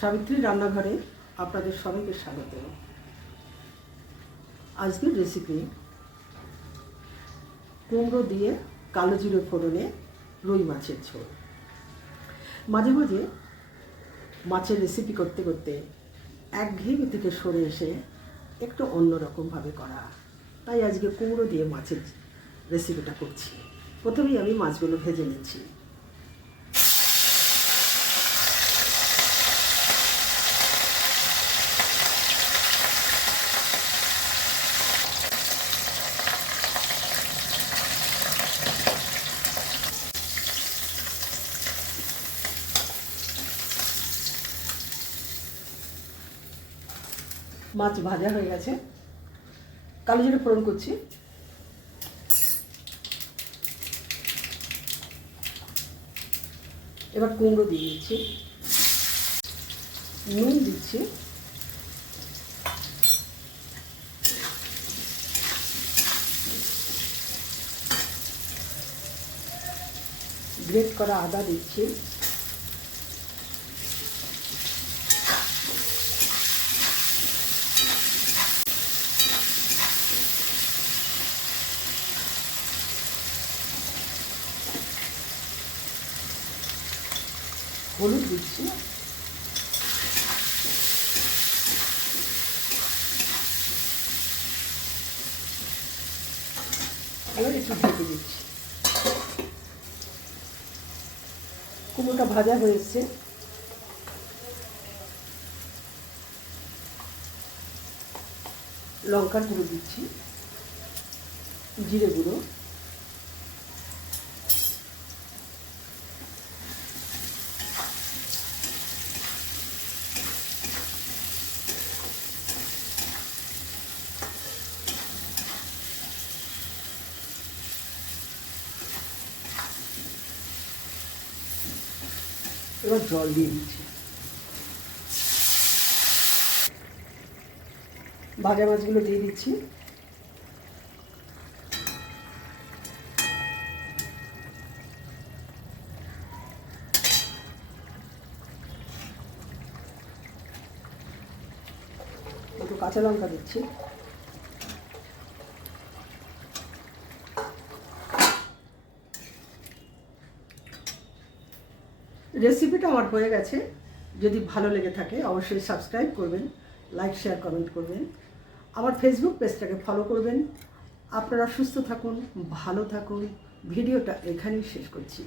সাবিত্রী রান্নাঘরে আপনাদের সবাইকে স্বাগত। আজকের রেসিপি কুমড়ো দিয়ে কালো জিরে ফোড়নে রুই মাছের ঝোল। মাঝে মাঝে মাছের রেসিপি করতে করতে একঘেয়েমি থেকে সরে এসে একটু অন্যরকমভাবে করা, তাই আজকে কুমড়ো দিয়ে মাছের রেসিপিটা করছি। প্রথমেই আমি মাছগুলো ভেজে নিচ্ছি। মাছ ভাজা হয়ে গেছে, কালো জিরে ফোড়ন করছি। এবার কুমড়ো দিয়ে দিচ্ছি, নুন দিচ্ছি, গ্রেট করা আদা দিচ্ছি, হলুদ দিচ্ছি, এবার একটু ঢেকে দিচ্ছি। কুমড়োটা ভাজা হয়েছে, লঙ্কার গুঁড়ো দিচ্ছি, জিরে গুঁড়ো, এবার জল দিয়ে দিচ্ছি। ভাজা মাছগুলো দিয়ে দিচ্ছি, একটু কাঁচা লঙ্কা দিচ্ছি, রেসিপিটা আমার হয়ে গেছে। যদি ভালো লেগে থাকে অবশ্যই সাবস্ক্রাইব করবেন, লাইক শেয়ার কমেন্ট করবেন, আমার ফেসবুক পেজটাকে ফলো করবেন। আপনারা সুস্থ থাকুন, ভালো থাকুন। ভিডিওটা এখানেই শেষ করছি।